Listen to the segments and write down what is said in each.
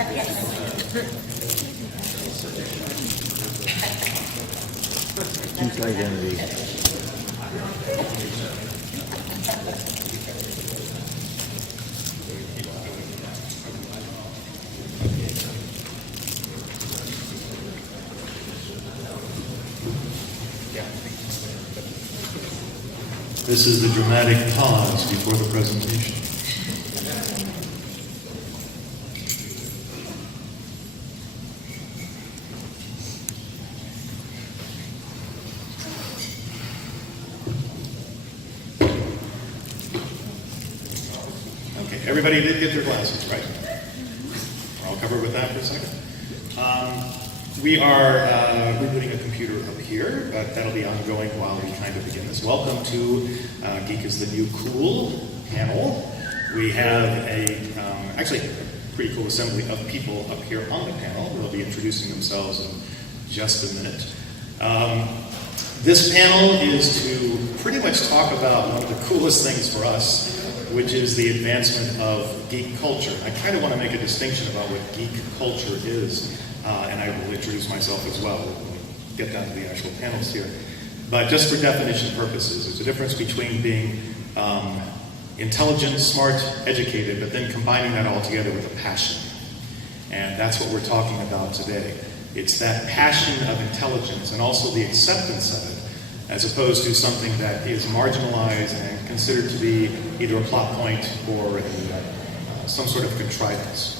Geek identity. This is the dramatic pause before the presentation. Okay, everybody did get their glasses, right? We're all covered with that for a second. We are rebooting a computer up here, but that'll be ongoing while we kind of begin this. Welcome to Geek Is the New Cool panel. We have actually a pretty cool assembly of people up here on the panel. They'll be introducing themselves in just a minute. This panel is to pretty much talk about one of the coolest things for us, which is the advancement of geek culture. I kind of want to make a distinction about what geek culture is. And I will introduce myself as well when we get down to the actual panels here. But just for definition purposes, there's a difference between being intelligent, smart, educated, but then combining that all together with a passion. And that's what we're talking about today. It's that passion of intelligence and also the acceptance of it, as opposed to something that is marginalized and considered to be either a plot point or some sort of contrivance.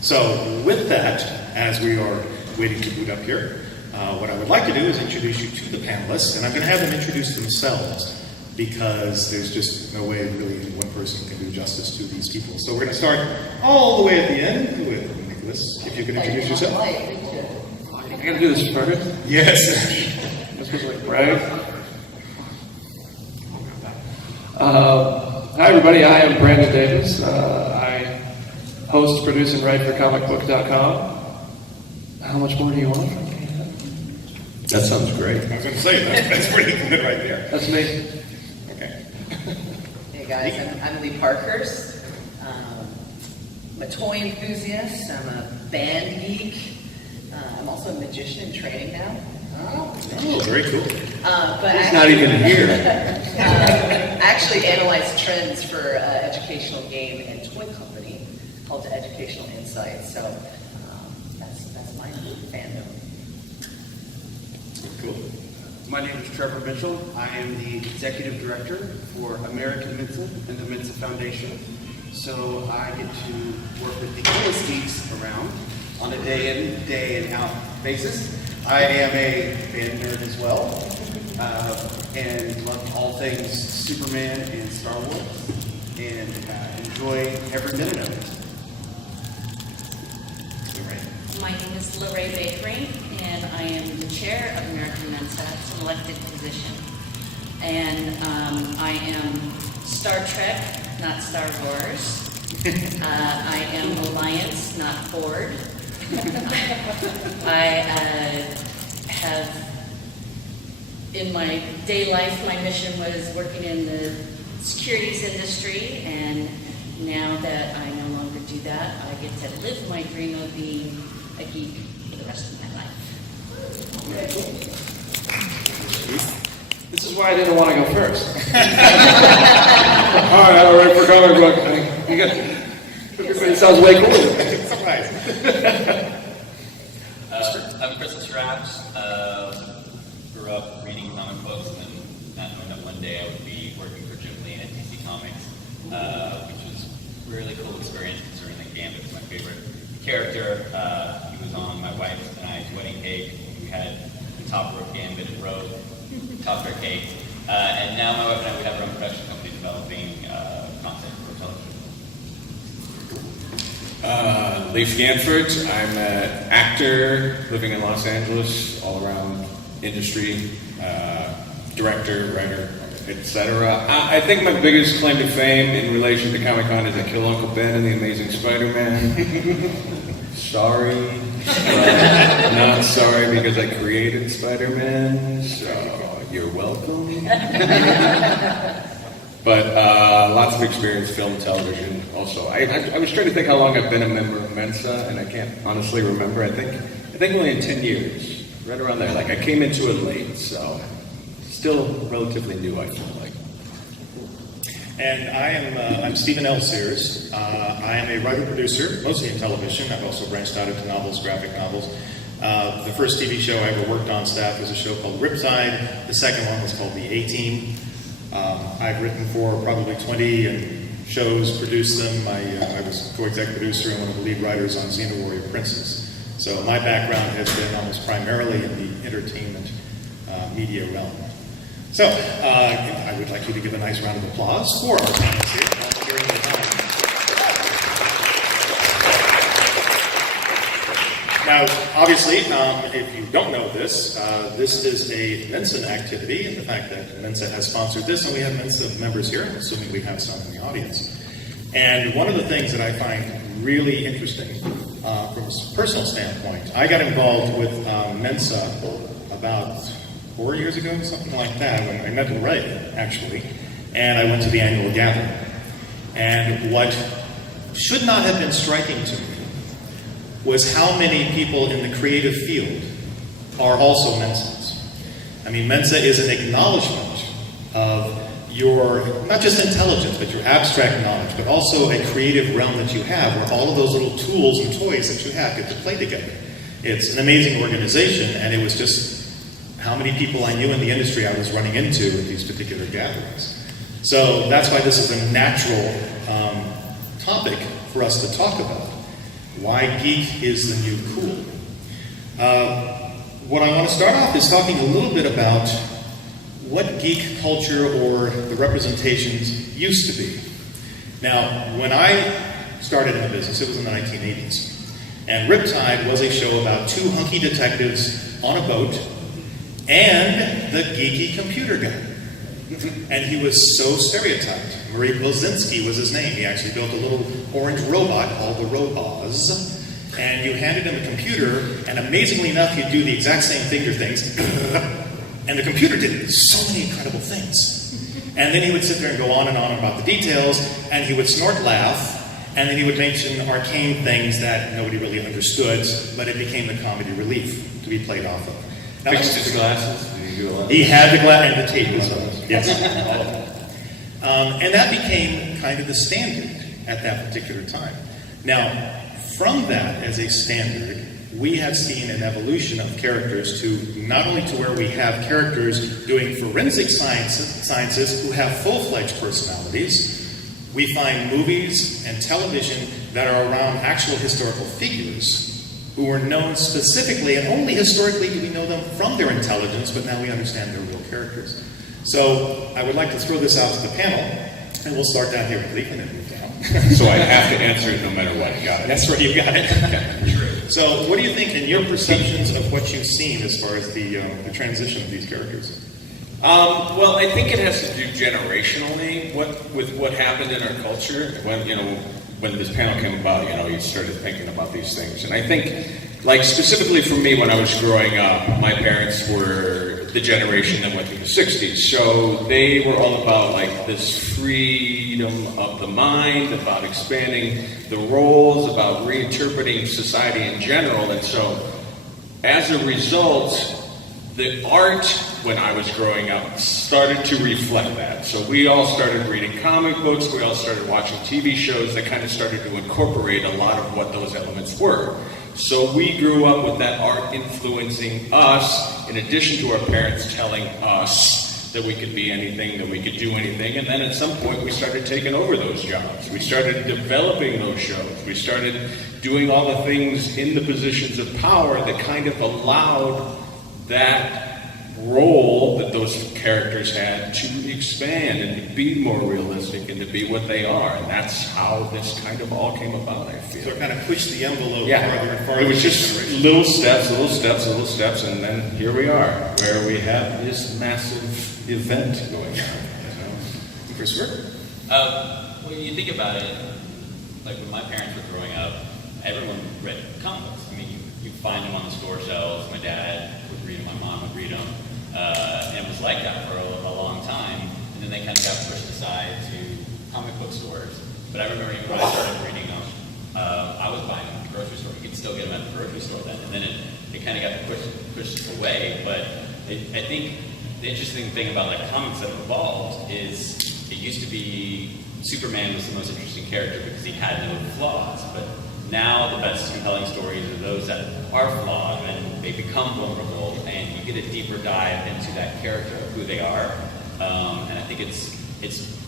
So with that, as we are waiting to boot up here, what I would like to do is introduce you to the panelists, and I'm going to have them introduce themselves because there's just no way really one person can do justice to these people. So we're going to start all the way at the end with Nicholas, if you can introduce yourself. I got to do this first? Yes. This was like brave. Hi everybody, I am Brandon Davis. I host, produce, and write for comicbook.com. How much more do you want from me? That sounds great. I was going to say, that's pretty good right there. That's me. Okay. Hey guys, I'm Lief Parkhurst. I'm a toy enthusiast. I'm a band geek. I'm also a magician in training now. Oh, very cool. But He's not even here. I actually analyze trends for educational game and toy company called Educational Insights. So that's my fandom. Cool. My name is Trevor Mitchell. I am the executive director for American Mensa and the Mensa Foundation. So I get to work with the coolest geeks around on a day in, day and out basis. I am a band nerd as well, and love all things Superman and Star Wars, and enjoy every minute of it. My name is LaRae Bakerink, and I am the chair of American Mensa. It's an elected position. And I am Star Trek, not Star Wars. I am Alliance, not Ford. I have, in my day life, my mission was working in the securities industry, and now that I no longer do that, I get to live my dream of being a geek for the rest of my life. This is why I didn't want to go first. All right, for comic book. It sounds way cooler. Surprise. I'm Chris Lastrapes. Grew up reading comic books and not knowing that one day I would be working for Jim Lee at DC Comics, which was a really cool experience considering that Gambit's my favorite character. He was on my wife and I's wedding cake. We had the top row of Gambit and Rose, topped our cake. And now my wife and I, we have our own production company developing content for television. Lief Gantvoort. I'm an actor living in Los Angeles, all around industry, director, writer, etc. I think my biggest claim to fame in relation to Comic-Con is I kill Uncle Ben in The Amazing Spider-Man. Sorry. Not sorry because I created Spider-Man, so you're welcome. But lots of experience, film, television, also. I was trying to think how long I've been a member of Mensa, and I can't honestly remember. I think only in 10 years, right around there. Like I came into it late, so still relatively new, I feel like. And I'm Stephen L. Sears. I am a writer-producer, mostly in television. I've also branched out into novels, graphic novels. The first TV show I ever worked on staff was a show called Riptide. The second one was called The A-Team. I've written for probably 20 shows, produced them. I was co-executive producer and one of the lead writers on Xena Warrior Princess. So my background has been almost primarily in the entertainment media realm. So I would like you to give a nice round of applause for our panelists here during the time. Now, obviously, if you don't know this, this is a Mensa activity, and the fact that Mensa has sponsored this, and we have Mensa members here, I'm assuming we have some in the audience. And one of the things that I find really interesting from a personal standpoint, I got involved with Mensa about 4 years ago, something like that, when I met LaRae, actually, and I went to the annual gathering. And what should not have been striking to me was how many people in the creative field are also Mensans. I mean, Mensa is an acknowledgement of your, not just intelligence, but your abstract knowledge, but also a creative realm that you have, where all of those little tools and toys that you have get to play together. It's an amazing organization, and it was just how many people I knew in the industry I was running into at these particular gatherings. So that's why this is a natural topic for us to talk about. Why geek is the new cool. What I want to start off is talking a little bit about what geek culture or the representations used to be. Now, when I started in the business, it was in the 1980s. And Riptide was a show about two hunky detectives on a boat and the geeky computer guy. And he was so stereotyped. Marie Blazinski was his name. He actually built a little orange robot called the Robaz. And you handed him a computer, and amazingly enough, he'd do the exact same finger things. And the computer did so many incredible things. And then he would sit there and go on and on about the details, and he would snort laugh, and then he would mention arcane things that nobody really understood, but it became the comedy relief to be played off of. Now, Fixed his glasses? Did he do a lot? He had the glass and the tape as well. Yes, all of that. And that became kind of the standard at that particular time. Now, from that as a standard, we have seen an evolution of characters to not only to where we have characters doing forensic sciences who have full-fledged personalities. We find movies and television that are around actual historical figures who were known specifically, and only historically do we know them from their intelligence, but now we understand they're real characters. So I would like to throw this out to the panel, and we'll start down here with Lief and then move down. So I have to answer it no matter what. Got it. That's right, you got it. Okay. So what do you think in your perceptions of what you've seen as far as the transition of these characters? Well, I think it has to do generationally with what happened in our culture. When this panel came about, you started thinking about these things. And I think, like, specifically for me, when I was growing up, my parents were the generation that went through the 60s. So they were all about, like, this freedom of the mind, about expanding the roles, about reinterpreting society in general. And so, as a result, the art, when I was growing up, started to reflect that. So we all started reading comic books, we all started watching TV shows that kind of started to incorporate a lot of what those elements were. So we grew up with that art influencing us, in addition to our parents telling us that we could be anything, that we could do anything. And then at some point we started taking over those jobs. We started developing those shows. We started doing all the things in the positions of power that kind of allowed that role that those characters had to expand and to be more realistic and to be what they are. And that's how this kind of all came about, I feel. So it kind of pushed the envelope farther and farther. It was just little steps, and then here we are, where we have this massive event going on. Christopher? When you think about it, like when my parents were growing up, everyone read comic books. I mean, you find them on the store shelves. My dad would read them, my mom would read them. And it was like that for a long time. And then they kind of got pushed aside to comic book stores. But I remember even when I started reading them, I was buying them at the grocery store. You could still get them at the grocery store then, and then it kind of got pushed away. But I think the interesting thing about like comics that have evolved is it used to be Superman was the most interesting character because he had no flaws, but now the best compelling stories are those that are flawed and they become vulnerable, and you get a deeper dive into that character of who they are. And I think it's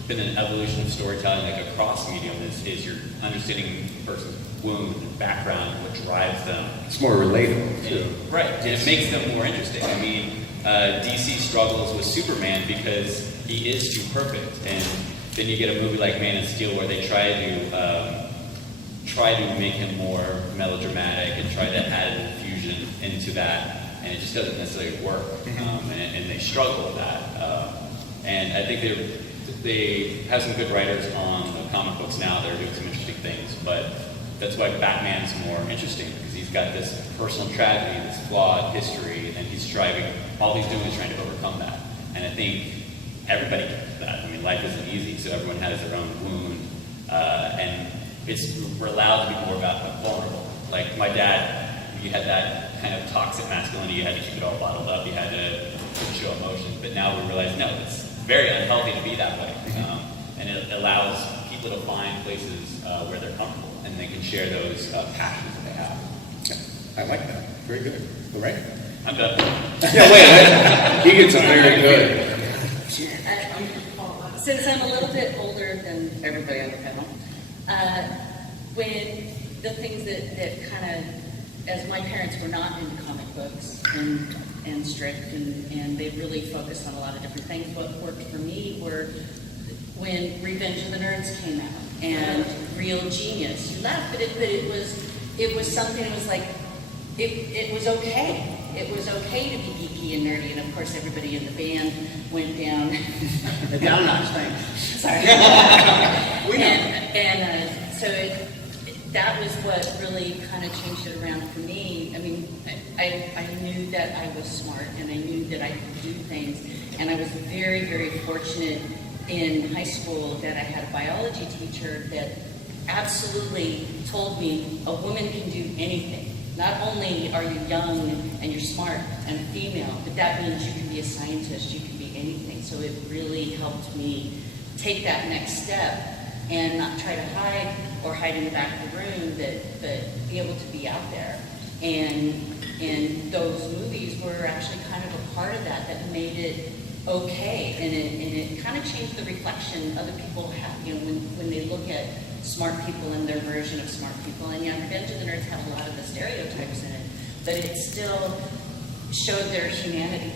been an evolution of storytelling, like across medium, is you're understanding the person's wound and background, what drives them. It's more relatable, too. Right, and it makes them more interesting. I mean, DC struggles with Superman because he is too perfect, and then you get a movie like Man of Steel where they try to make him more melodramatic and try to add an infusion into that, and it just doesn't necessarily work, and they struggle with that. And I think they have some good writers on the comic books now. They're doing some interesting things, but that's why Batman's more interesting, because he's got this personal tragedy, this flawed history, and he's striving. All he's doing is trying to overcome that. And I think everybody gets that. I mean, life isn't easy, so everyone has their own wound, and we're allowed to be more vulnerable. Like my dad, you had that kind of toxic masculinity. You had to keep it all bottled up. You had to show emotions. But now we realize, no, it's very unhealthy to be that way. And it allows people to find places where they're comfortable and they can share those passions that they have. I like that. Very good. LaRae? I'm done. Yeah, wait. He gets a very good. Since I'm a little bit older than everybody on the panel, when the things that kind of, as my parents were not into comic books and strict, and they really focused on a lot of different things, what worked for me were when Revenge of the Nerds came out and Real Genius. You laugh, but it was something that was like, it was okay. It was okay to be geeky and nerdy, and of course everybody in the band went down. The down notch, thanks. Sorry. We know. So that was what really kind of changed it around for me. I mean, I knew that I was smart, and I knew that I could do things, and I was very, very fortunate in high school that I had a biology teacher that absolutely told me a woman can do anything. Not only are you young and you're smart and female, but that means you can be a scientist, you can be anything. So it really helped me take that next step and not try to hide in the back of the room, but be able to be out there. And those movies were actually kind of a part of that made it okay. And it kind of changed the reflection other people have, when they look at smart people and their version of smart people. And yeah, Revenge of the Nerds had a lot of the stereotypes in it, but it still showed their humanity.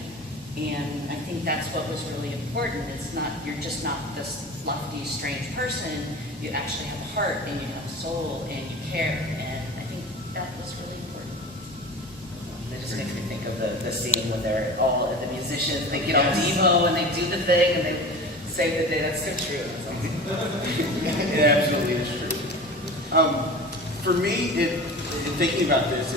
And I think that's what was really important. You're just not this lofty, strange person. You actually have a heart, and you have a soul, and you care. And I think that was really important. It just makes me think of the scene when they're all the musicians, they get on Devo and they do the thing and they save the day. That's so true. That's awesome. It absolutely is true. For me, thinking about this,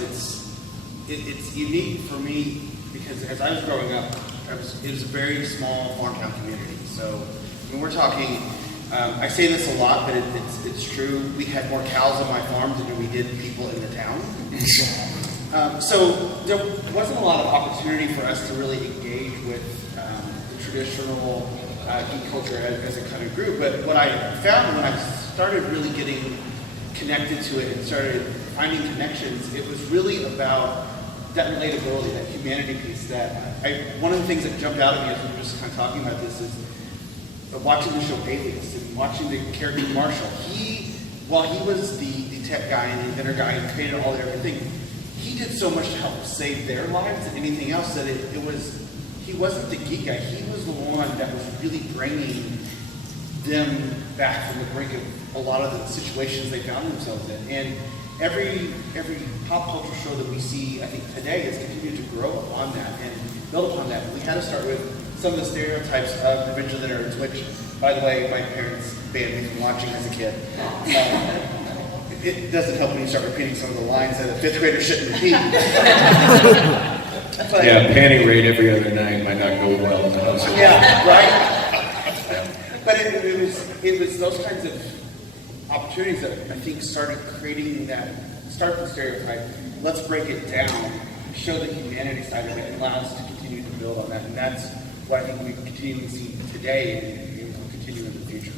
it's unique for me because as I was growing up, it was a very small farm town community. So when we're talking, I say this a lot, but it's true. We had more cows on my farm than we did people in the town. So there wasn't a lot of opportunity for us to really engage with the traditional geek culture as a kind of group. But what I found when I started really getting connected to it and started finding connections, it was really about that relatability, that humanity piece. One of the things that jumped out at me as we were just kind of talking about this is watching the show Alias and watching the character Marshall. While he was the tech guy and the inventor guy and created all the everything, he did so much to help save their lives and anything else that he wasn't the geek guy. He was the one that was really bringing them back from the brink of a lot of the situations they found themselves in. And every pop culture show that we see, I think today, has continued to grow upon that and build upon that. We had to start with some of the stereotypes of Revenge of the Nerds, which, by the way, my parents banned me from watching as a kid. It doesn't help when you start repeating some of the lines that a fifth grader shouldn't repeat. But, Yeah, panty raid every other night might not go well in the house. Yeah, right? But it was those kinds of opportunities that I think started creating start the stereotype. Let's break it down, show the humanity side of it, and allow us to continue to build on that. And that's what I think we continue to see today and will continue in the future.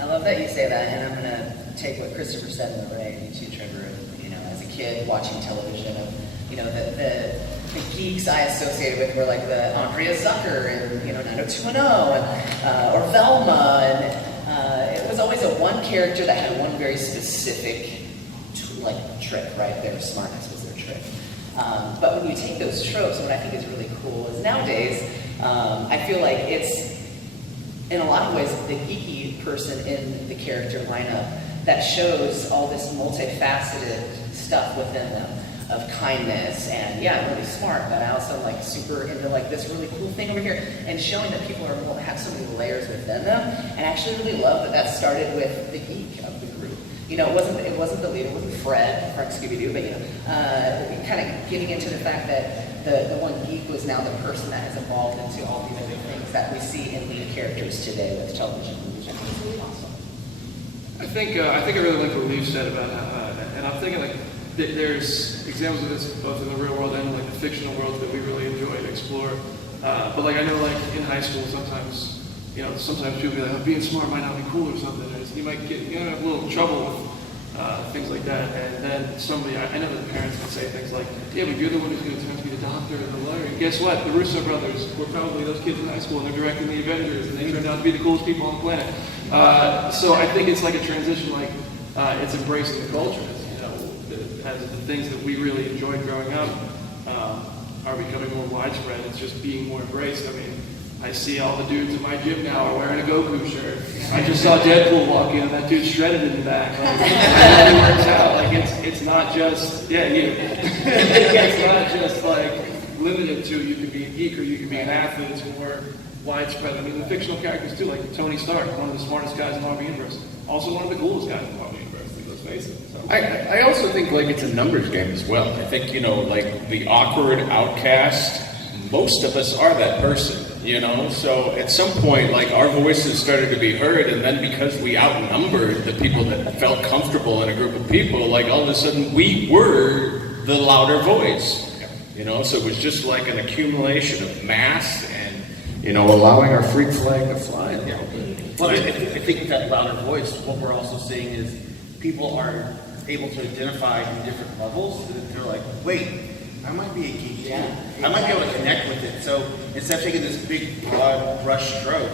I love that you say that, and I'm going to take what Christopher said in LaRae, and you too, Trevor. As a kid watching television, the geeks I associated with were like the Andrea Zucker and 90210 or Velma, and it was always a one character that had one very specific trick, right? Their smartness was their trick. But when you take those tropes, what I think is really cool is nowadays, I feel like it's in a lot of ways the geeky person in the character lineup that shows all this multifaceted stuff within them of kindness and I'm really smart, but I also am super into this really cool thing over here, and showing that people have so many layers within them. And I actually really love that started with the geek of the group. It wasn't the leader, it wasn't Fred from Scooby-Doo, but kind of getting into the fact that the one geek was now the person that has evolved into all these other things that we see in lead characters today with television and movies. I think it's really awesome. I think I really like what Lief said about and I'm thinking there's examples of this both in the real world and the fictional world that we really enjoy and explore. But I know in high school sometimes people be like, oh, being smart might not be cool or something. Or you might get have a little trouble with things like that. And then I know that parents can say things like, yeah, but you're the one who's going to turn out to be the doctor or the lawyer. And guess what? The Russo brothers were probably those kids in high school, and they're directing the Avengers, and they turned out to be the coolest people on the planet. So I think it's like a transition, it's embracing the culture. As the things that we really enjoyed growing up are becoming more widespread. It's just being more embraced. I mean, I see all the dudes in my gym now are wearing a Goku shirt. I just saw Deadpool walk in, and that dude's shredded in the back. It works out. It's not just it's not just limited to you can be a geek or you can be an athlete. It's more widespread. I mean, the fictional characters too, like Tony Stark, one of the smartest guys in the Marvel Universe, also one of the coolest guys in the Marvel Universe. Let's face it. So. I also think it's a numbers game as well. I think the awkward outcast. Most of us are that person, So at some point, our voices started to be heard, and then because we outnumbered the people that felt comfortable in a group of people, all of a sudden we were the louder voice. So it was just an accumulation of mass and allowing our freak flag to fly. Well, I think with that louder voice, what we're also seeing is people are able to identify in different levels. They're like, wait, I might be a geek too. I might be able to connect with it. So instead of taking this big, broad brush stroke,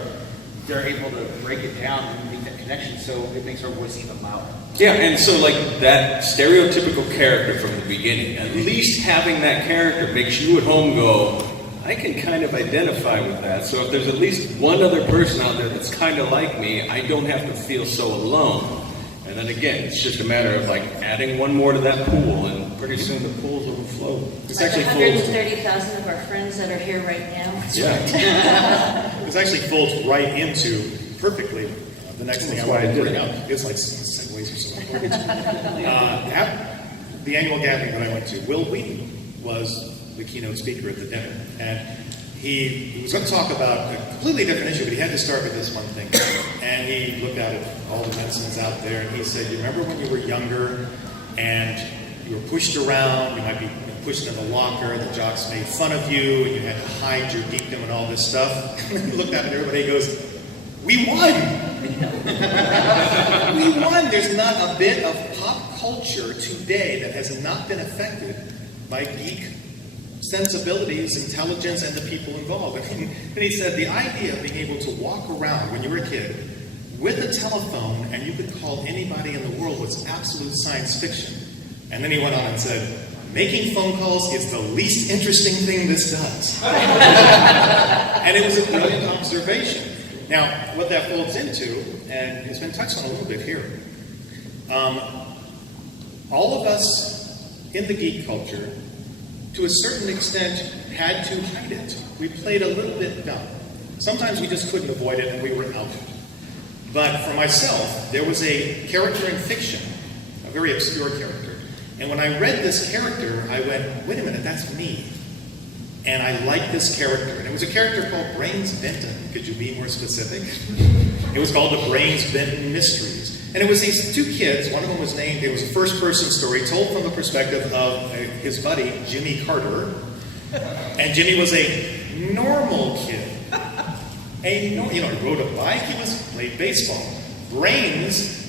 they're able to break it down and make that connection. So it makes our voice even louder. Yeah, and so that stereotypical character from the beginning, at least having that character makes you at home go, I can kind of identify with that. So if there's at least one other person out there that's kind of like me, I don't have to feel so alone. And then again, it's just a matter of adding one more to that pool, and pretty soon the pool's overflow. It's actually 130,000 of our friends that are here right now. Yeah. This actually folds right into perfectly the next thing I wanted to bring up. It's segues are so important. At the annual gathering that I went to, Will Wheaton was the keynote speaker at the dinner, and he was going to talk about a completely different issue, but he had to start with this one thing. And he looked out at all the medicines out there, and he said, you remember when you were younger and you were pushed around, you might be pushed in the locker, the jocks made fun of you, and you had to hide your geekdom and all this stuff. And he looked out at everybody and he goes, we won! We won! There's not a bit of pop culture today that has not been affected by geek sensibilities, intelligence, and the people involved. And he said the idea of being able to walk around when you were a kid with a telephone and you could call anybody in the world was absolute science fiction. And then he went on and said, making phone calls is the least interesting thing this does. And it was a brilliant observation. Now, what that folds into, and it's been touched on a little bit here, all of us in the geek culture, to a certain extent, had to hide it. We played a little bit dumb. Sometimes we just couldn't avoid it and we were out. But for myself, there was a character in fiction, a very obscure character. And when I read this character, I went, wait a minute, that's me. And I like this character. And it was a character called Brains Benton. Could you be more specific? It was called the Brains Benton Mysteries. And it was these two kids, one of them was named, it was a first-person story told from the perspective of his buddy, Jimmy Carter. And Jimmy was a normal kid. He rode a bike, played baseball. Brains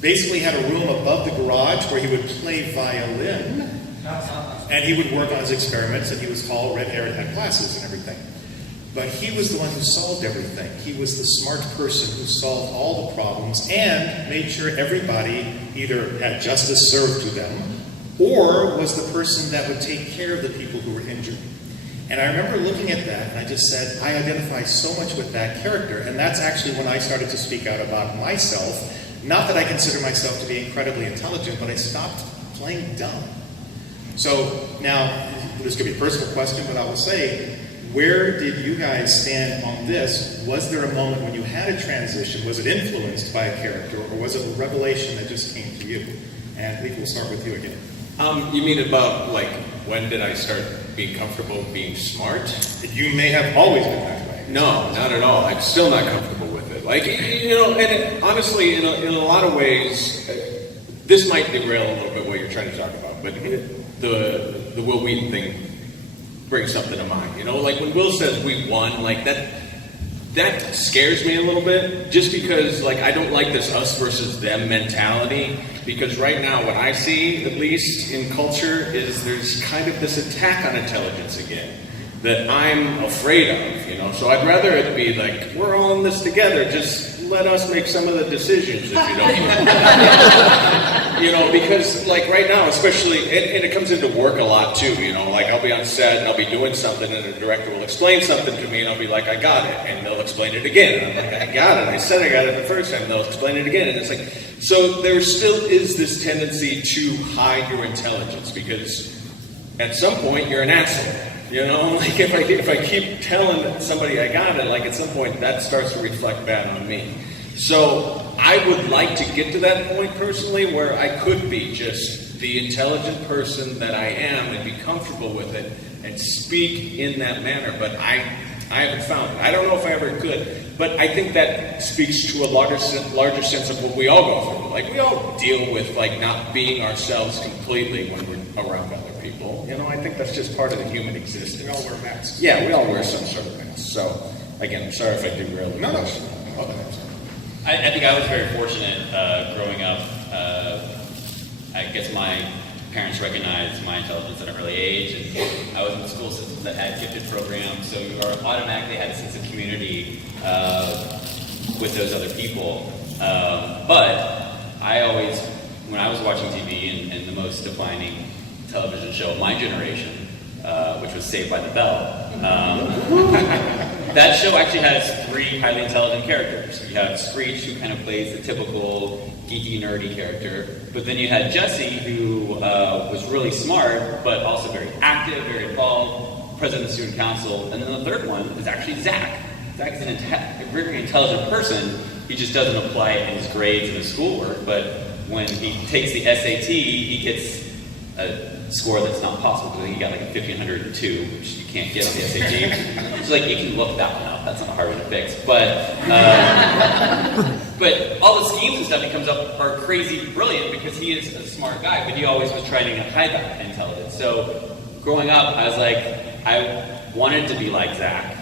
basically had a room above the garage where he would play violin. And he would work on his experiments, and he was tall, red hair, and had glasses and everything. But he was the one who solved everything. He was the smart person who solved all the problems and made sure everybody either had justice served to them or was the person that would take care of the people who were injured. And I remember looking at that, and I just said, I identify so much with that character. And that's actually when I started to speak out about myself. Not that I consider myself to be incredibly intelligent, but I stopped playing dumb. So now, this could be a personal question, but I will say, where did you guys stand on this? Was there a moment when you had a transition? Was it influenced by a character, or was it a revelation that just came to you? And Lief, we'll start with you again. You mean about, like, when did I start being comfortable being smart? You may have always been that way. No, not at all. I'm still not comfortable with it. Like, honestly, in a lot of ways, this might derail a little bit what you're trying to talk about, but the Will Wheaton thing brings something to mind. Like when Will says we won, like that scares me a little bit, just because like I don't like this us versus them mentality, because right now what I see, at least in culture, is there's kind of this attack on intelligence again that I'm afraid of, so I'd rather it be like, we're all in this together, just let us make some of the decisions, if you don't mind. Because like right now, especially, and it comes into work a lot too, like I'll be on set and I'll be doing something and the director will explain something to me and I'll be like, I got it, and they'll explain it again. And I'm like, I got it, I said I got it the first time, and they'll explain it again. And it's like, so there still is this tendency to hide your intelligence, because at some point you're an asshole. Like if I keep telling somebody I got it, like at some point that starts to reflect bad on me. So I would like to get to that point personally where I could be just the intelligent person that I am and be comfortable with it and speak in that manner. But I haven't found it. I don't know if I ever could. But I think that speaks to a larger sense of what we all go through. Like we all deal with like not being ourselves completely when we're around other people. I think that's just part of the human existence. We all wear masks. Yeah, we all wear some sort of mask. So, again, I'm sorry if I derailed the question. I think I was very fortunate growing up. I guess my parents recognized my intelligence at an early age, and I was in a school system that had gifted programs, so you automatically had a sense of community with those other people. But I always, when I was watching TV, and the most defining television show of my generation, which was Saved by the Bell, that show actually has 3 highly intelligent characters. You have Screech, who kind of plays the typical geeky, nerdy character, but then you had Jesse, who was really smart, but also very active, very involved, president of the student council, and then the third one is actually Zach. Zach is a very intelligent person. He just doesn't apply it in his grades and his schoolwork, but when he takes the SAT, he gets a score that's not possible, because he got like a 1502, which you can't get on the SAT. So like you can look that one up. That's not a hard one to fix. But all the schemes and stuff he comes up are crazy brilliant, because he is a smart guy, but he always was trying to hide that intelligence. So growing up, I was like, I wanted to be like Zach,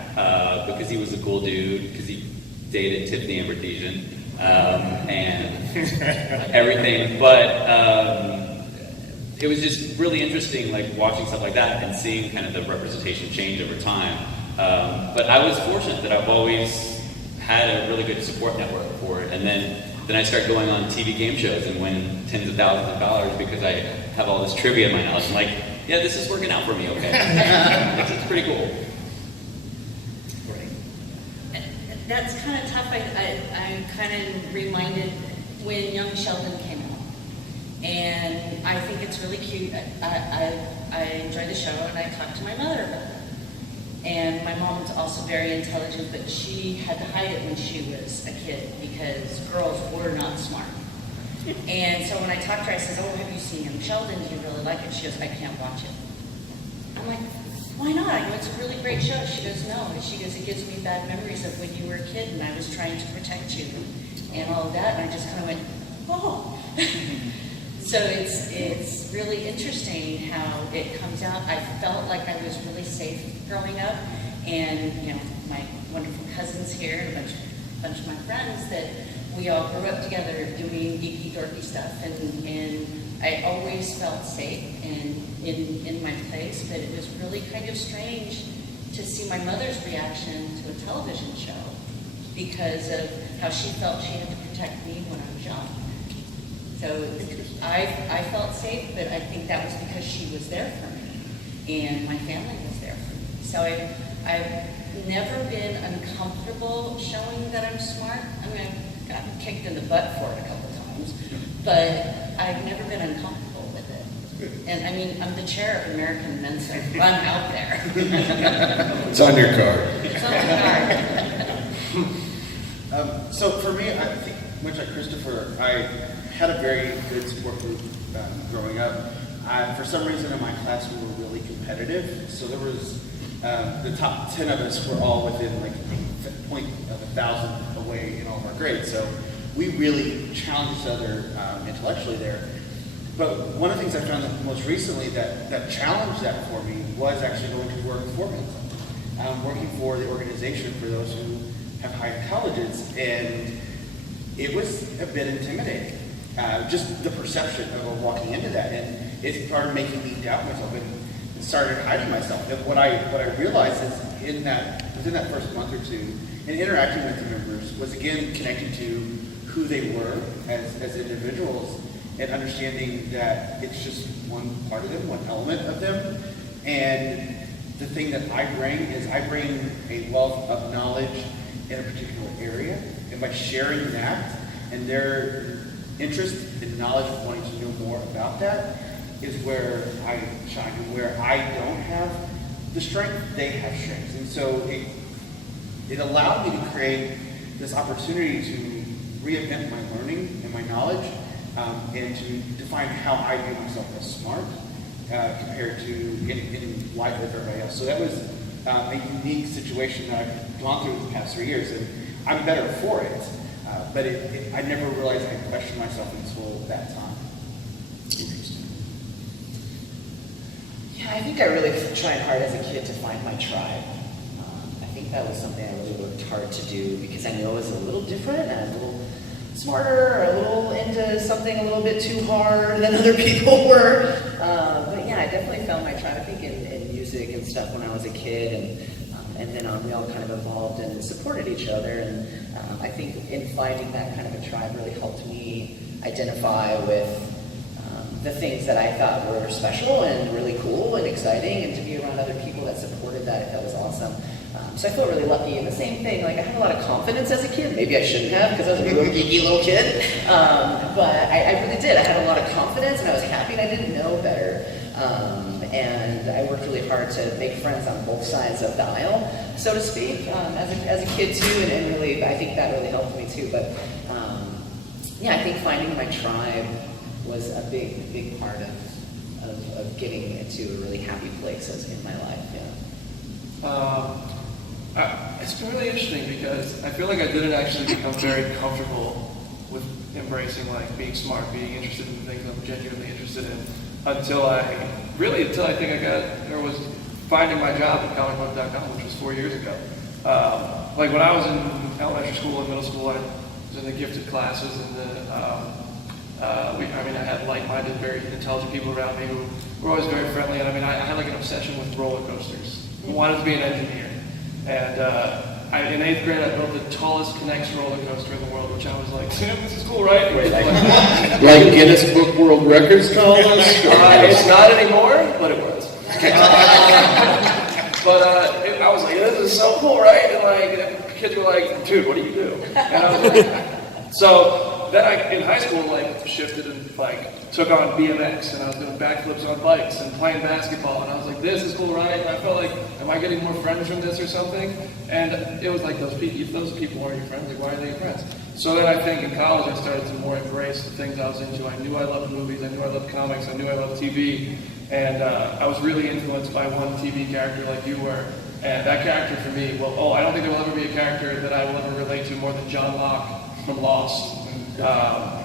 because he was a cool dude, because he dated Tiffany and Berthesian, and everything. But it was just really interesting, like watching stuff like that and seeing kind of the representation change over time. But I was fortunate that I've always had a really good support network for it. And then I start going on TV game shows and win tens of thousands of dollars because I have all this trivia in my knowledge. I'm like, yeah, this is working out for me, okay. It's pretty cool. That's kind of tough. I'm kind of reminded when Young Sheldon came out. And I think it's really cute. I enjoy the show, and I talked to my mother about it. And my mom was also very intelligent, but she had to hide it when she was a kid because girls were not smart. And so when I talked to her, I said, "Oh, have you seen Young Sheldon? Do you really like it?" She goes, "I can't watch it." I'm like, "Why not?" I go, "It's a really great show." She goes, "No." And she goes, "It gives me bad memories of when you were a kid and I was trying to protect you and all of that." And I just kind of went, oh. So it's really interesting how it comes out. I felt like I was really safe growing up, and my wonderful cousins here, and a bunch of my friends, that we all grew up together doing geeky, dorky stuff, and I always felt safe and in my place. But it was really kind of strange to see my mother's reaction to a television show because of how she felt she had to protect me when I was young. So I felt safe, but I think that was because she was there for me, and my family was there for me. So I've never been uncomfortable showing that I'm smart. I mean, I've gotten kicked in the butt for it a couple times, but I've never been uncomfortable with it. And I mean, I'm the chair of American Mensa. I'm out there. It's on your card. It's on my card. So for me, I think much like Christopher, I had a very good support group growing up. For some reason in my class we were really competitive, so there was the top 10 of us were all within like a point of 1,000 away in all of our grades. So we really challenged each other intellectually there. But one of the things I found that most recently that challenged that for me was actually going to work for Mensa. Working for the organization for those who have higher colleges, and it was a bit intimidating. Just the perception of walking into that, and it started making me doubt myself and started hiding myself. And what I realized is within that first month or two, and interacting with the members was again connecting to who they were as individuals, and understanding that it's just one part of them, one element of them. And the thing that I bring is I bring a wealth of knowledge in a particular area, and by sharing that and their interest and knowledge of wanting to know more about that is where I shine, and where I don't have the strength, they have strengths. And so it allowed me to create this opportunity to reinvent my learning and my knowledge, and to define how I view myself as smart compared to in light with everybody else. So that was a unique situation that I've gone through the past 3 years, and I'm better for it. But I never realized I questioned myself until that time. Yeah, I think I really tried hard as a kid to find my tribe. I think that was something I really worked hard to do because I knew I was a little different and a little smarter, or a little into something a little bit too hard than other people were. But yeah, I definitely found my tribe, I think, in music and stuff when I was a kid, and then we all kind of evolved and supported each other. And I think in finding that kind of a tribe really helped me identify with the things that I thought were special and really cool and exciting, and to be around other people that supported that, that was awesome. So I feel really lucky. And the same thing, like I had a lot of confidence as a kid. Maybe I shouldn't have because I was a real geeky little kid. But I really did. I had a lot of confidence and I was happy and I didn't know better. And I worked really hard to make friends on both sides of the aisle, so to speak, as a kid too. And really, I think that really helped me too. But yeah, I think finding my tribe was a big part of getting into a really happy place in my life. Yeah. It's been really interesting because I feel like I didn't actually become very comfortable with embracing like being smart, being interested in things I'm genuinely interested in until I think I was finding my job at comicbook.com, which was 4 years ago. Like when I was in elementary school and middle school, I was in the gifted classes, and I had like-minded, very intelligent people around me who were always very friendly. And I had like an obsession with roller coasters. I wanted to be an engineer. And in 8th grade, I built the tallest Connects roller coaster in the world, which I was like, this is cool, right? Like Guinness Book World Records tallest? It's not anymore, but it was. I was like, this is so cool, right? And like, kids were like, dude, what do you do? And I was like, so then I, in high school, like, shifted and like took on BMX, and I was doing backflips on bikes and playing basketball, and I was like, this is cool, right? And I felt like, am I getting more friends from this or something? And it was like, if those people aren't your friends, like, why are they your friends? So then I think in college I started to more embrace the things I was into. I knew I loved movies, I knew I loved comics, I knew I loved TV, and I was really influenced by one TV character like you were. And that character for me, I don't think there will ever be a character that I will ever relate to more than John Locke from Lost.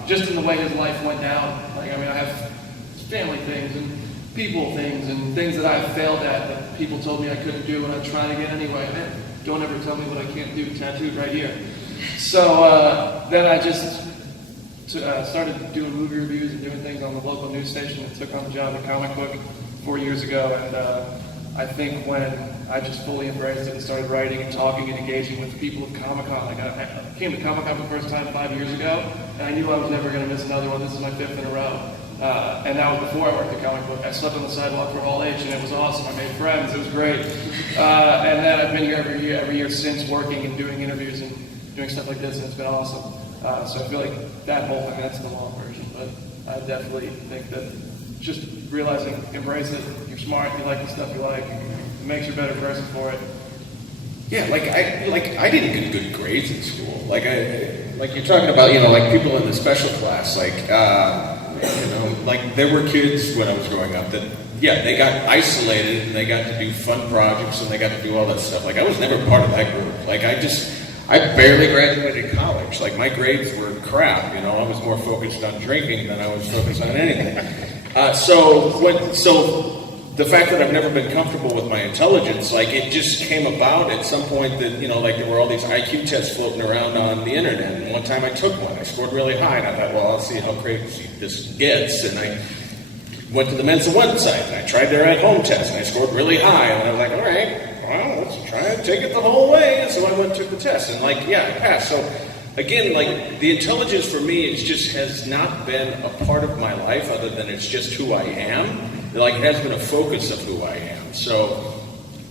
just in the way his life went down. Like, I mean, I have family things and people things and things that I've failed at that people told me I couldn't do, and I tried again anyway. Man, don't ever tell me what I can't do, tattooed right here. So then I just started doing movie reviews and doing things on the local news station, and took on the job at Comic Book 4 years ago. And I think when I just fully embraced it and started writing and talking and engaging with the people at Comic-Con, like I came to Comic-Con for the first time 5 years ago, and I knew I was never going to miss another one. This is my 5th in a row. And that was before I worked at Comic Book. I slept on the sidewalk for Hall H, and it was awesome. I made friends. It was great. And then I've been here every year since, working and doing interviews and doing stuff like this, and it's been awesome. So I feel like that whole thing, that's the long version. But I definitely think that just realizing, embrace it. You're smart. You like the stuff you like. It makes you a better person for it. Yeah, I didn't get good grades in school. Like you're talking about, like people in the special class, like there were kids when I was growing up that, they got isolated and they got to do fun projects and they got to do all that stuff. Like I was never part of that group. Like I barely graduated college. Like my grades were crap. I was more focused on drinking than I was focused on anything. So the fact that I've never been comfortable with my intelligence, like it just came about at some point that, like there were all these IQ tests floating around on the internet. And one time I took one, I scored really high, and I thought, well, I'll see how crazy this gets. And I went to the Mensa website, and I tried their at-home test, and I scored really high. And I was like, all right, well, let's try and take it the whole way. And so I went and took the test, and I passed. So again, like the intelligence for me, it just has not been a part of my life other than it's just who I am. Like it has been a focus of who I am. So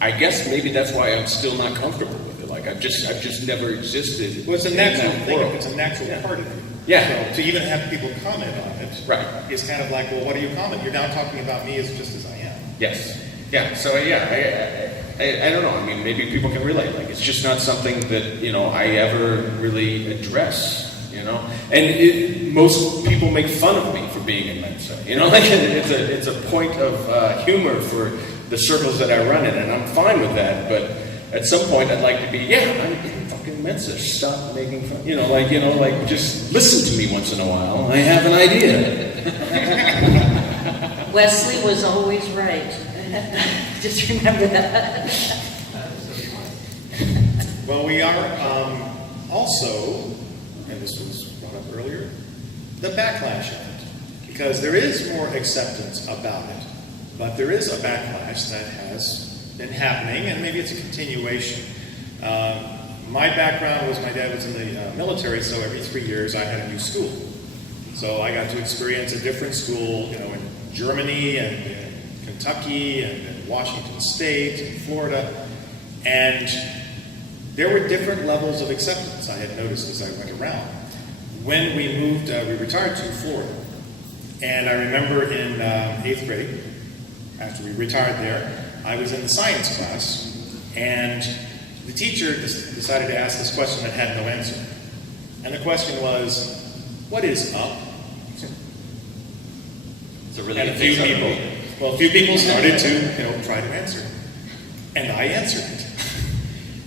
I guess maybe that's why I'm still not comfortable with it. Like I've just never existed. Well, it's a natural thing. It's a natural part of you. Yeah. So to even have people comment on it, right, is kind of like, well, what do you comment? You're now talking about me as just as I am. Yes. Yeah. So I don't know. I mean, maybe people can relate. Like it's just not something that I ever really address. And most people make fun of me for being in Mensa. Like it's a point of humor for the circles that I run in, and I'm fine with that. But at some point, I'd like to be, I'm in fucking Mensa. Stop making fun. Like just listen to me once in a while. I have an idea. Wesley was always right. Just remember that. Well, we are also, and this was brought up earlier, the backlash of it. Because there is more acceptance about it. But there is a backlash that has been happening, and maybe it's a continuation. My background was, my dad was in the military, so every 3 years I had a new school. So I got to experience a different school, in Germany and in Kentucky and in Washington State and Florida. And there were different levels of acceptance I had noticed as I went around. When we moved, we retired to Florida. And I remember in 8th grade, after we retired there, I was in the science class, and the teacher decided to ask this question that had no answer. And the question was, what is up? It's a really And a few people started to, try to answer it. And I answered it.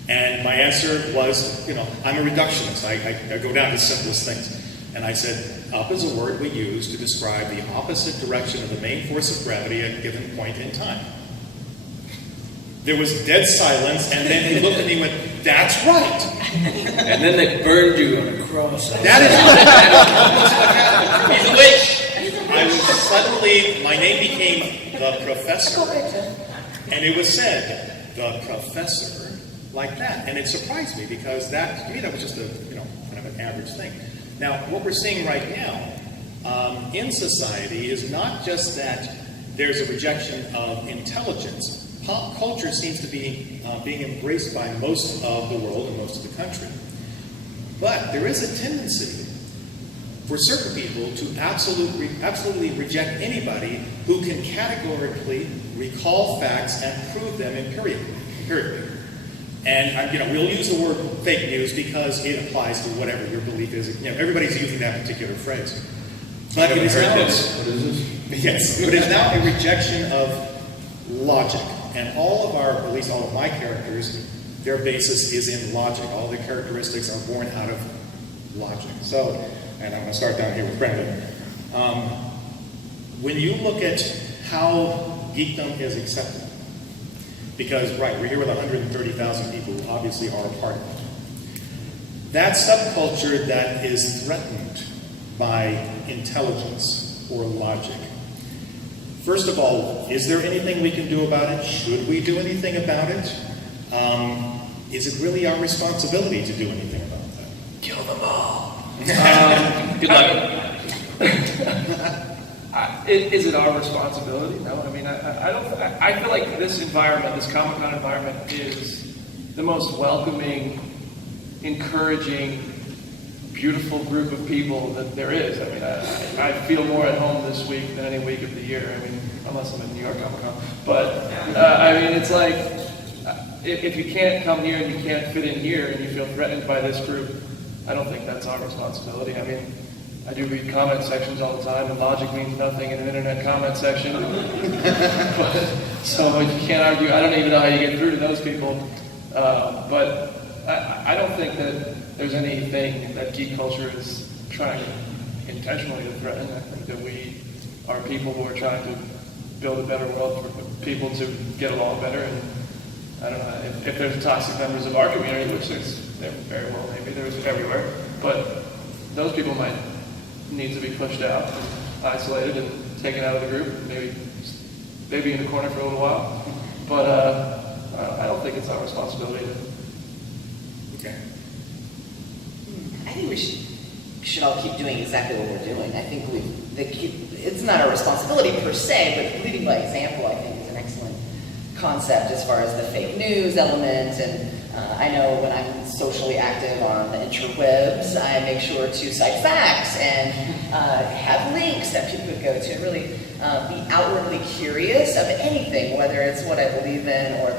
And my answer was, I'm a reductionist. I go down to the simplest things. And I said, up is a word we use to describe the opposite direction of the main force of gravity at a given point in time. There was dead silence, and then he looked at me and went, that's right. And then they burned you on a cross. That is what He's a witch. I was suddenly, my name became the professor. And it was said, the professor, like that. And it surprised me because to me that was just a, kind of an average thing. Now, what we're seeing right now in society is not just that there's a rejection of intelligence. Pop culture seems to be being embraced by most of the world and most of the country. But there is a tendency for certain people to absolutely reject anybody who can categorically recall facts and prove them empirically. And we'll use the word fake news because it applies to whatever your belief is. Everybody's using that particular phrase. But it is now, what is this? Yes, but it's now a rejection of logic. And all of at least all of my characters, their basis is in logic. All the characteristics are born out of logic. So and I'm going to start down here with Brendan. When you look at how geekdom is accepted, because, right, we're here with 130,000 people who obviously are a part of it. That subculture that is threatened by intelligence or logic. First of all, is there anything we can do about it? Should we do anything about it? Is it really our responsibility to do anything about that? Kill them all. Good luck. Is it our responsibility? No, I mean, I feel like this environment, this Comic-Con environment, is the most welcoming, encouraging, beautiful group of people that there is. I mean, I feel more at home this week than any week of the year. I mean, unless I'm at New York Comic-Con. But, I mean, it's like, if you can't come here and you can't fit in here and you feel threatened by this group, I don't think that's our responsibility. I mean, I do read comment sections all the time, and logic means nothing in an internet comment section. So you can't argue. I don't even know how you get through to those people. But I don't think that there's anything that geek culture is trying intentionally to threaten. I think that we are people who are trying to build a better world for people to get along better. And I don't know if there's toxic members of our community, which there very well maybe there's everywhere, but those people might need to be pushed out, and isolated, and taken out of the group, maybe in the corner for a little while. But I don't think it's our responsibility to. Okay. I think we should all keep doing exactly what we're doing. I think it's not our responsibility per se, but leading by example, I think, is an excellent concept as far as the fake news element. And I know when I'm socially active on the interwebs, I make sure to cite facts and have links that people could go to, and really be outwardly curious of anything, whether it's what I believe in or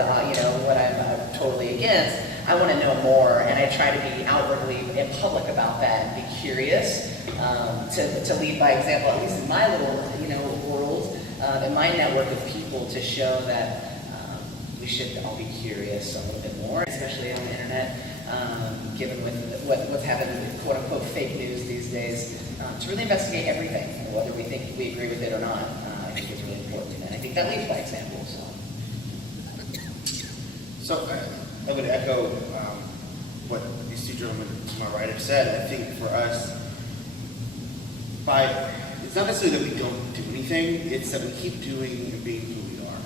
what I'm totally against. I want to know more, and I try to be outwardly in public about that and be curious to lead by example, at least in my little world, in my network of people, to show that we should all be curious a little bit more, especially on the internet, given with what's happening with quote-unquote fake news these days, to really investigate everything, whether we think we agree with it or not. I think is really important, and I think that leads by example. So I would echo what these two gentlemen to my right have said. I think for us, it's not necessarily that we don't do anything, it's that we keep doing and being who we are.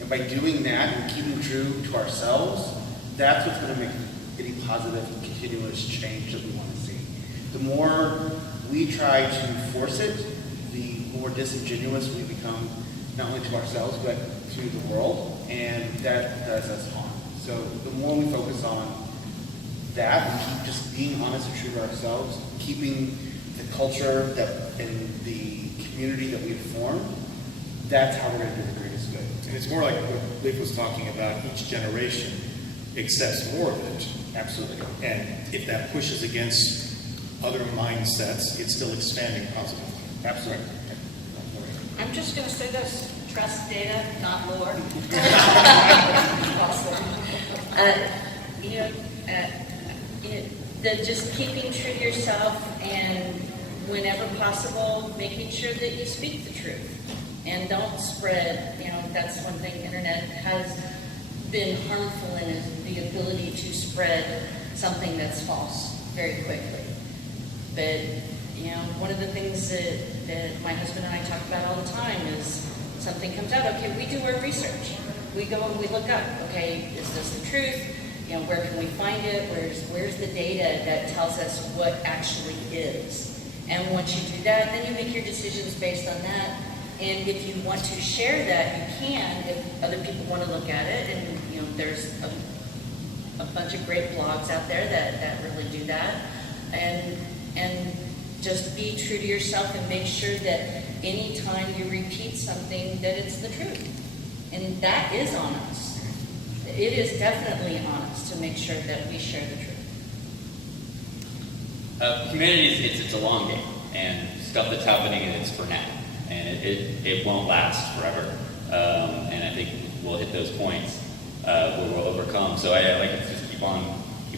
And by doing that and keeping true to ourselves, that's what's going to make any positive and continuous change that we want to see. The more we try to force it, the more disingenuous we become, not only to ourselves, but to the world, and that does us harm. So the more we focus on that and keep just being honest and true to ourselves, keeping the culture and the community that we've formed, that's how we're going to do the greatest good. And it's more like what Lief was talking about, each generation accepts more of it. Absolutely. And if that pushes against other mindsets, it's still expanding positively. Absolutely. I'm just going to say this: trust data, not lore. Just keeping true to yourself, and whenever possible, making sure that you speak the truth and don't spread. That's one thing internet has been harmful in, is the ability to spread something that's false very quickly. But one of the things that my husband and I talk about all the time is something comes out. Okay, we do our research. We go and we look up. Okay, is this the truth? Where can we find it? Where's the data that tells us what actually is? And once you do that, then you make your decisions based on that. And if you want to share that, you can. If other people want to look at it, and there's a bunch of great blogs out there that really do that. And just be true to yourself and make sure that anytime you repeat something, that it's the truth. And that is on us. It is definitely on us to make sure that we share the truth. Humanity, it's a long game, and stuff that's happening, and it's for now, and it won't last forever. And I think we'll hit those points where we'll overcome. So I like to just keep on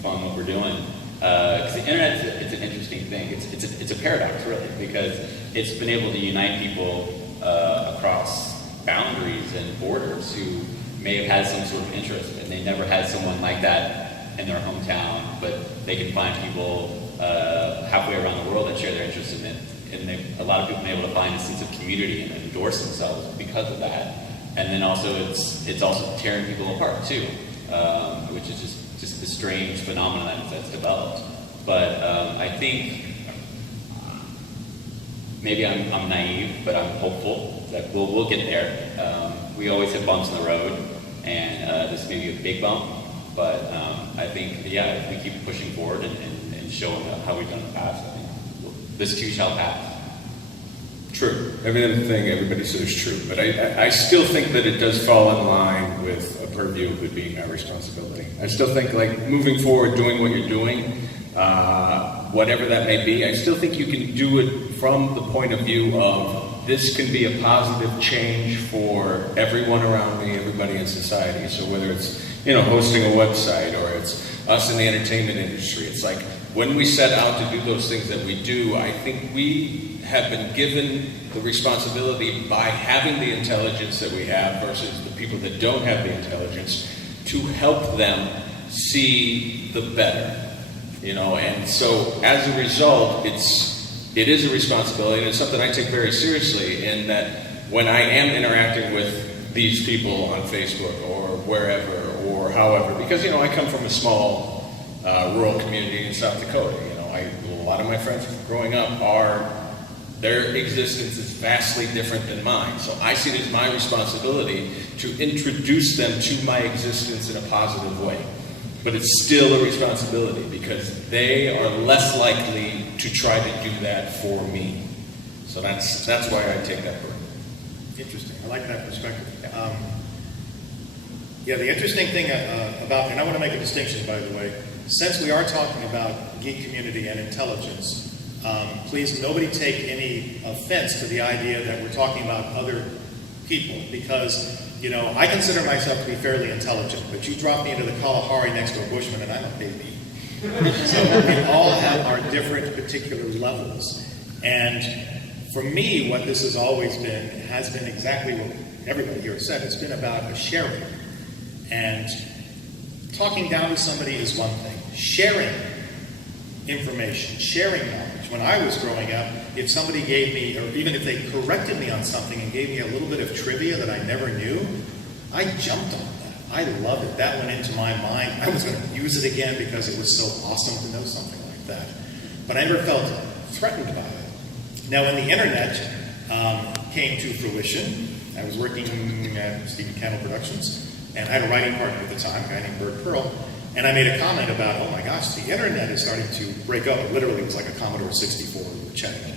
what we're doing. Because the internet, it's an interesting thing. It's a paradox, really, because it's been able to unite people across boundaries and borders who may have had some sort of interest, and they never had someone like that in their hometown, but they can find people halfway around the world that share their interest in it. And a lot of people have been able to find a sense of community and endorse themselves because of that. And then also, it's also tearing people apart too, which is just the strange phenomenon that's developed. But I think maybe I'm naive, but I'm hopeful that we'll get there. We always have bumps in the road, and this may be a big bump, but I think, if we keep pushing forward and showing how we've done in the past, I think this too shall pass. True. Everything everybody says is true, but I still think that it does fall in line with a purview of it being our responsibility. I still think, like, moving forward, doing what you're doing, whatever that may be, I still think you can do it from the point of view of this can be a positive change for everyone around me, everybody in society. So whether it's, hosting a website or it's us in the entertainment industry, it's like when we set out to do those things that we do, I think we have been given the responsibility by having the intelligence that we have versus the people that don't have the intelligence to help them see the better, and so as a result, it is a responsibility, and it's something I take very seriously, in that when I am interacting with these people on Facebook or wherever or however, because I come from a small rural community in South Dakota. A lot of my friends growing up their existence is vastly different than mine. So I see it as my responsibility to introduce them to my existence in a positive way. But it's still a responsibility because they are less likely to try to do that for me. So that's why I take that burden. Interesting. I like that perspective. The interesting thing about, and I want to make a distinction, by the way, since we are talking about geek community and intelligence, please nobody take any offense to the idea that we're talking about other people, because I consider myself to be fairly intelligent, but you drop me into the Kalahari next to a Bushman and I'm a baby. So we all have our different particular levels. And for me, what this has always been, has been exactly what everybody here said. It's been about a sharing. And talking down to somebody is one thing. Sharing information, sharing knowledge. When I was growing up, if somebody gave me, or even if they corrected me on something and gave me a little bit of trivia that I never knew, I jumped on that. I loved it. That went into my mind. I was going to use it again because it was so awesome to know something like that. But I never felt threatened by it. Now, when the internet came to fruition, I was working at Stephen Cannell Productions, and I had a writing partner at the time, a guy named Bert Pearl, and I made a comment about, oh my gosh, the internet is starting to break up. It literally was like a Commodore 64 we were chatting.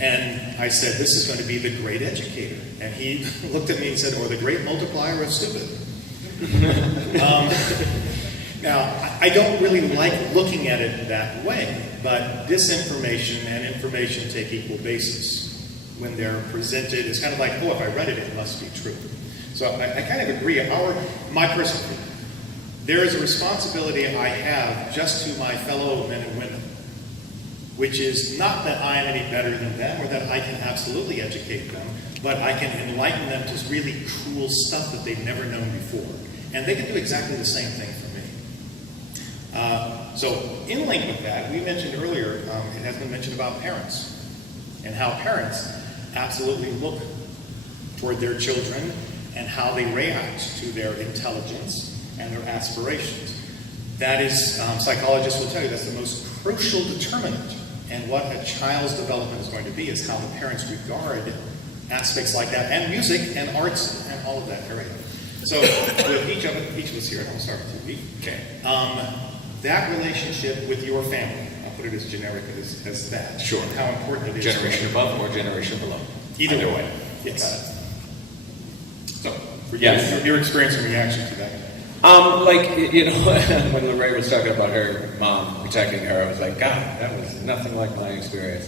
And I said, this is going to be the great educator. And he looked at me and said, or the great multiplier of stupid. Now, I don't really like looking at it that way, but disinformation and information take equal basis. When they're presented, it's kind of like, oh, if I read it, it must be true. So I kind of agree. My personal opinion, there is a responsibility I have just to my fellow men and women, which is not that I am any better than them or that I can absolutely educate them, but I can enlighten them to really cool stuff that they've never known before. And they can do exactly the same thing for me. So in link with that, we mentioned earlier, it has been mentioned about parents and how parents absolutely look toward their children and how they react to their intelligence and their aspirations. That is, psychologists will tell you, that's the most crucial determinant. And what a child's development is going to be is how the parents regard aspects like that, and music and arts and all of that area. So with each of us here, and I'll start with you, Lief. Okay. That relationship with your family, I'll put it as generic as that. Sure. And how important it is. Generation above or generation below? Either way. Yes. So, for your experience and reaction to that. When LaRae was talking about her mom protecting her, I was like, God, that was nothing like my experience.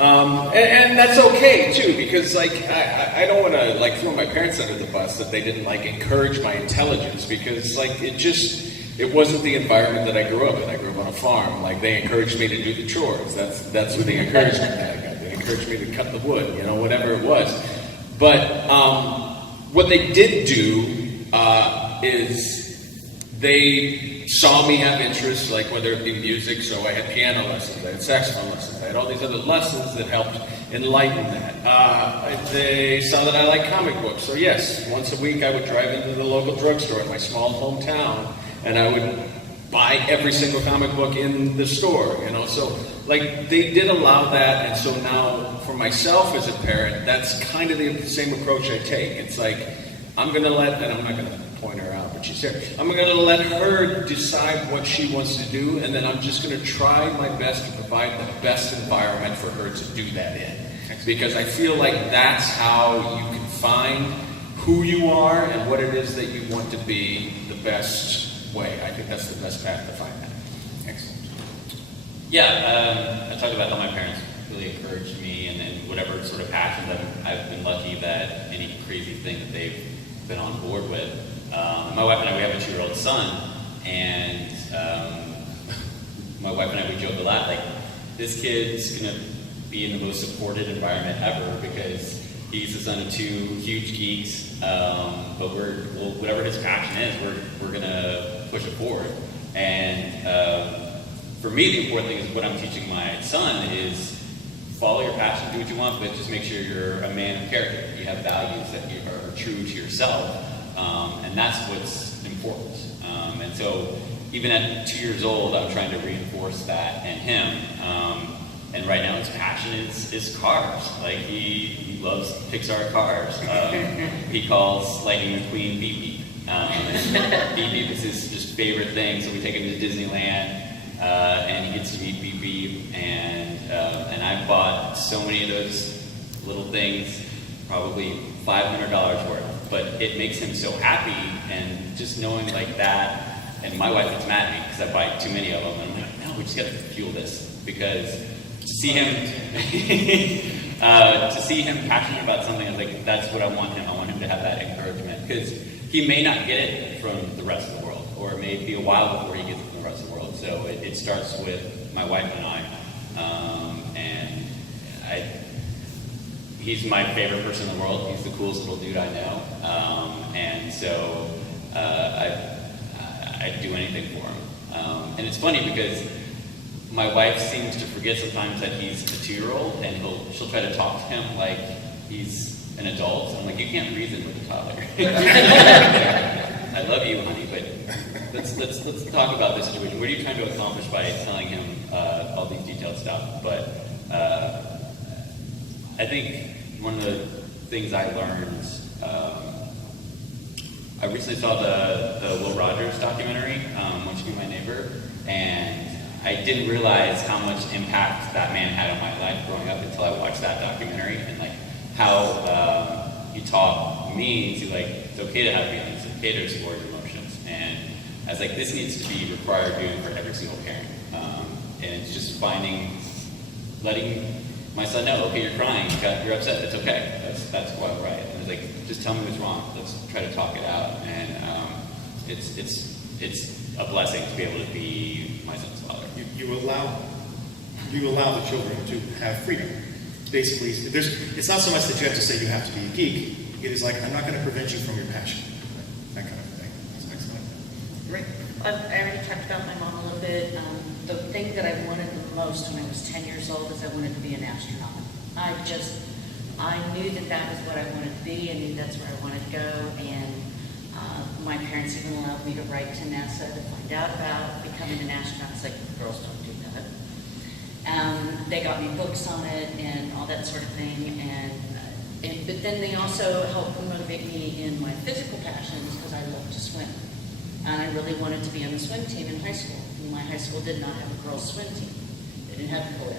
And that's okay too, because I don't want to throw my parents under the bus that they didn't encourage my intelligence, because it it wasn't the environment that I grew up in. I grew up on a farm. Like, they encouraged me to do the chores. That's what the encouragement that I got. They encouraged me to cut the wood, whatever it was. But what they did do is they saw me have interests, like whether it be music, so I had piano lessons, I had saxophone lessons, I had all these other lessons that helped enlighten that. They saw that I like comic books, so yes, once a week I would drive into the local drugstore in my small hometown, and I would buy every single comic book in the store, so like they did allow that. And so now for myself as a parent, that's kind of the same approach I take. It's like, I'm going to let, and I'm not going to point her out, but she's here, I'm going to let her decide what she wants to do, and then I'm just going to try my best to provide the best environment for her to do that in. Because I feel like that's how you can find who you are and what it is that you want to be the best way. I think that's the best path to find that. Excellent. Yeah, I talked about how my parents really encouraged me, and then whatever sort of passions I've been lucky that any crazy thing that they've been on board with. My wife and I, we have a 2-year-old son, and my wife and I, we joke a lot, like, this kid's going to be in the most supported environment ever because he's the son of 2 huge geeks, but whatever his passion is, we're going to push it forward. And for me, the important thing is what I'm teaching my son is follow your passion, do what you want, but just make sure you're a man of character. You have values that you are true to yourself, and that's what's important. And so even at 2 years old, I'm trying to reinforce that in him. And right now his passion is cars. Like, he loves Pixar cars. He calls Lightning McQueen Beep Beep. Beep Beep is his just favorite thing, so we take him to Disneyland, and he gets to meet Beep Beep, and I bought so many of those little things, probably $500 worth, but it makes him so happy, and just knowing like that. And my wife gets mad at me because I buy too many of them, and I'm like, no, we just got to fuel this, because to see him passionate about something, I was like, that's what I want him. I want him to have that encouragement, because he may not get it from the rest of the world, or it may be a while before he gets it from the rest of the world. So it starts with my wife and I, he's my favorite person in the world. He's the coolest little dude I know, and so I'd do anything for him. And it's funny because my wife seems to forget sometimes that he's a 2-year-old, and she'll try to talk to him like he's an adult. I'm like, you can't reason with a toddler. I love you, honey, but let's talk about this situation. What are you trying to accomplish by telling him all these detailed stuff? But I think one of the things I learned, I recently saw the Will Rogers documentary, Won't You Be My Neighbor, and I didn't realize how much impact that man had on my life growing up until I watched that documentary, and like how he taught me to, like, it's okay to have feelings, it's okay to explore your emotions, and I was like, this needs to be required doing for every single parent, and it's just letting my son know, okay, you're crying, you're upset, it's okay, that's quite right. And I was like, just tell me what's wrong, let's try to talk it out. And it's a blessing to be able to be my son's father. You allow the children to have freedom. Basically, it's not so much that you have to say you have to be a geek. It is like, I'm not going to prevent you from your passion. That kind of thing. That's excellent. Great. I already talked about my mom a little bit. The thing that I wanted the most when I was 10 years old is I wanted to be an astronaut. I knew that was what I wanted to be. I knew that's where I wanted to go. And my parents even allowed me to write to NASA to find out about becoming an astronaut. It's like, girls don't do that. They got me books on it and all that sort of thing. But then they also helped motivate me in my physical passions, because I love to swim. And I really wanted to be on the swim team in high school. My high school did not have a girls' swim team. They didn't have co-ed.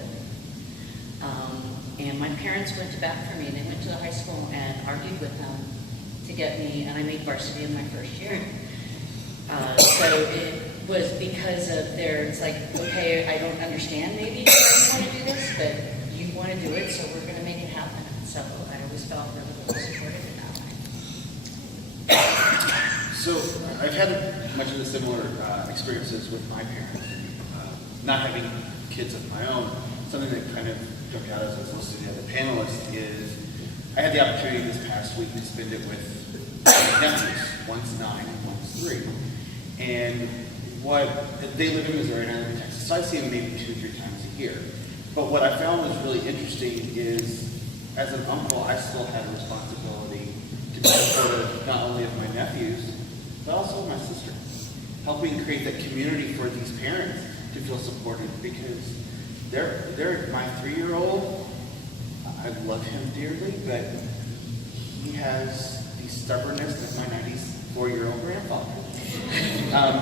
And my parents went to bat for me. They went to the high school and argued with them to get me, and I made varsity in my first year. So it was because of it's like, okay, I don't understand maybe why you want to do this, but you want to do it, so we're going to make it happen. So I always felt really supported in that way. So I've had much of the similar experiences with my parents. Not having kids of my own, something that kind of jumped out as I was listening to the other panelists is I had the opportunity this past week to spend it with my nephews. One's 9 and one's 3. And they live in Missouri and I live in Texas, so I see them maybe 2 or 3 times a year. But what I found was really interesting is, as an uncle, I still had a responsibility to be supportive not only of my nephews, but also of my sister. Helping create that community for these parents to feel supported, because they're my 3-year-old. I love him dearly, but he has the stubbornness of my 94-year-old grandfather.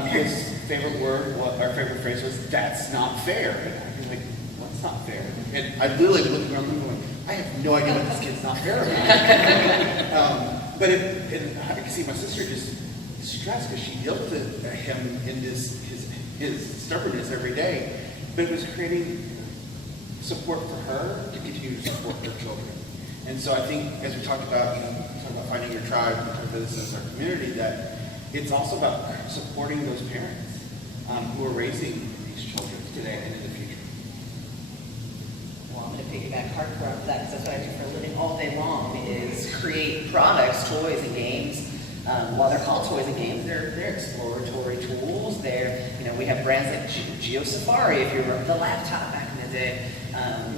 His favorite word, our favorite phrase was, "That's not fair." And I'd be like, "What's not fair?" And I literally look around and going, I have no idea what this kid's not fair about. But I can see my sister just stressed because she yelled at him in his stubbornness every day. But it was creating support for her to continue to support her children. And so I think, as we talked about, finding your tribe, we talked about this as our community, that it's also about supporting those parents who are raising these children today and in the future. Well, I'm going to piggyback hardcore off that, because that's what I do for a living all day long, is create products, toys, and games. While they're called toys and games, they're exploratory tools. We have brands like Geo Safari, if you remember the laptop back in the day.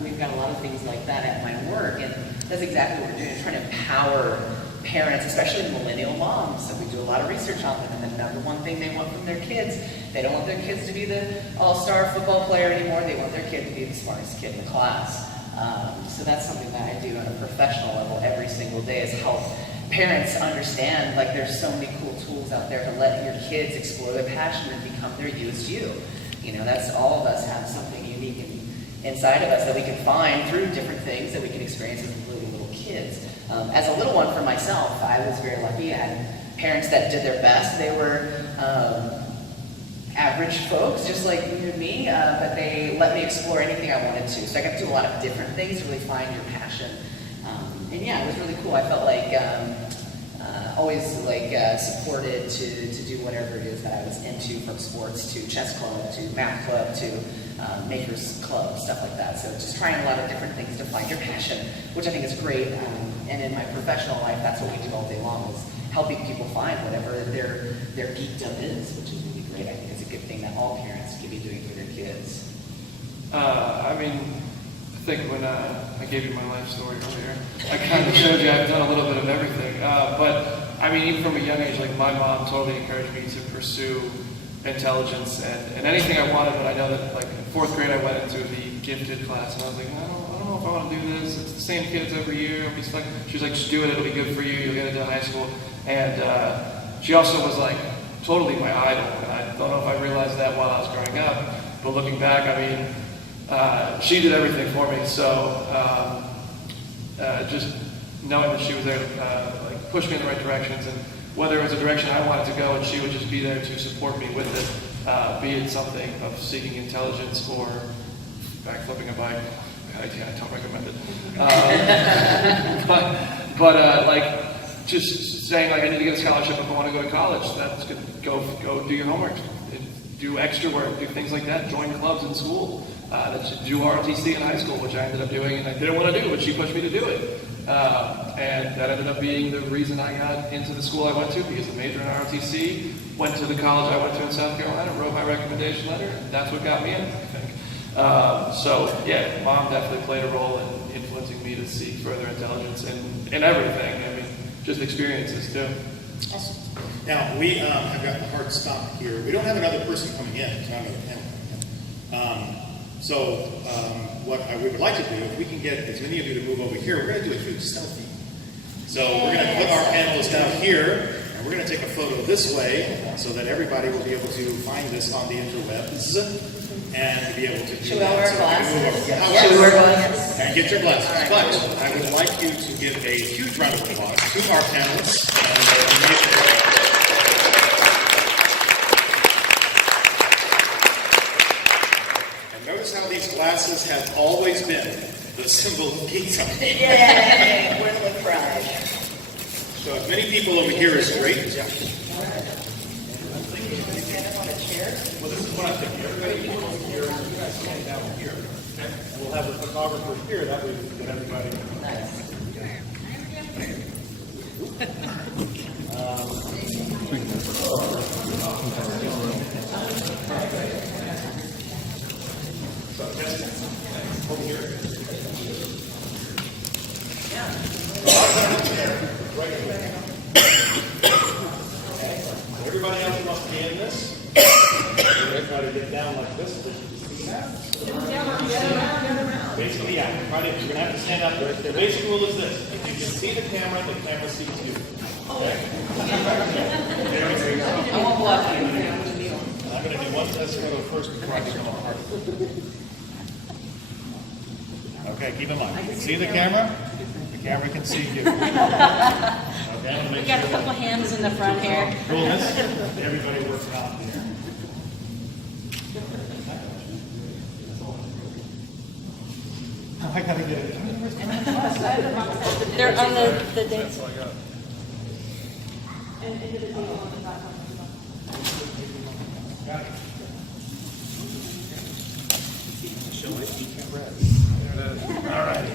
We've got a lot of things like that at my work, and that's exactly what we're doing, trying to empower parents, especially millennial moms. So we do a lot of research on them, and the number one thing they want from their kids, they don't want their kids to be the all-star football player anymore. They want their kid to be the smartest kid in the class. So that's something that I do on a professional level every single day, is help parents understand, like, there's so many cool tools out there to let your kids explore their passion and become their youest you. That's all of us have something unique inside of us that we can find through different things that we can experience as really little kids. As a little one for myself, I was very lucky. I had parents that did their best. They were average folks, just like you and me, but they let me explore anything I wanted to. So I got to do a lot of different things to really find your passion. And yeah, it was really cool. I felt like always supported to do whatever it is that I was into, from sports to chess club to math club to makers club, stuff like that. So just trying a lot of different things to find your passion, which I think is great. And in my professional life, that's what we do all day long, is helping people find whatever their geekdom is, which is really great. I think it's a good thing that all parents can be doing for their kids. I think when I gave you my life story earlier, I kind of showed you I've done a little bit of everything. But even from a young age, like, my mom totally encouraged me to pursue intelligence and anything I wanted. But I know that, like, in 4th grade, I went into the gifted class, and I was like, I don't know if I want to do this. It's the same kids every year. It'll be stuck. She was like, just do it. It'll be good for you. You'll get into high school. And she also was like totally my idol. And I don't know if I realized that while I was growing up, but looking back, she did everything for me. So just knowing that she was there to push me in the right directions, and whether it was a direction I wanted to go, and she would just be there to support me with it, be it something of seeking intelligence or backflipping a bike. I don't recommend it. But just saying, like, I need to get a scholarship if I want to go to college. That's good. Go do your homework. Do extra work. Do things like that. Join clubs in school. Do ROTC in high school, which I ended up doing, and I didn't want to do, but she pushed me to do it. And that ended up being the reason I got into the school I went to, because I majored in ROTC, went to the college I went to in South Carolina, wrote my recommendation letter, and that's what got me in, I think. Mom definitely played a role in influencing me to seek further intelligence in everything. Just experiences too. Awesome. Now, we have got the hard stop here. We don't have another person coming in. It's not another panel. What we would like to do, if we can get as many of you to move over here, we're going to do a huge selfie. So we're going to put our panelists down here, and we're going to take a photo this way so that everybody will be able to find this on the interwebs and be able to do Should we that. all wear So glasses? Yes. Should we wear glasses? And get your glasses. All right. But I would like you to give a huge round of applause to our panelists. And notice how these glasses have always been the symbol of Geeks Are New Cool. Yay! We're the pride. So as many people over here is great. Well, this is what I'm thinking. Everybody can come over here, and you guys stand down here. Okay? And we'll have the photographer here. That way we can get everybody. Over here. Everybody else must be in this. Try to get down like this so that you can see that. Basically, yeah. You're going to have to stand up. The basic rule is this. If you can see the camera sees you. Okay? I won't bluff you. I'm going to do one test photo first before I become a part. Okay, keep in mind. You can see the camera can see you. Okay, We got a couple hands in the front here. coolness. Everybody works out here. I gotta get it. They're on the dance. All right.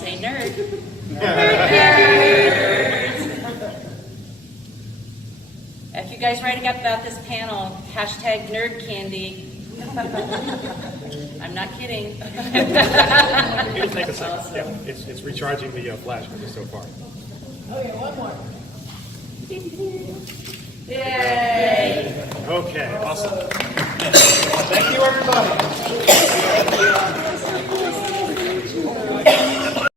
Say nerd. If you guys writing up about this panel, hashtag nerd candy. I'm not kidding. It'll take a second. Yeah, it's recharging the flash memory so far. Okay, one more. Yay! Okay, awesome. Thank you, everybody.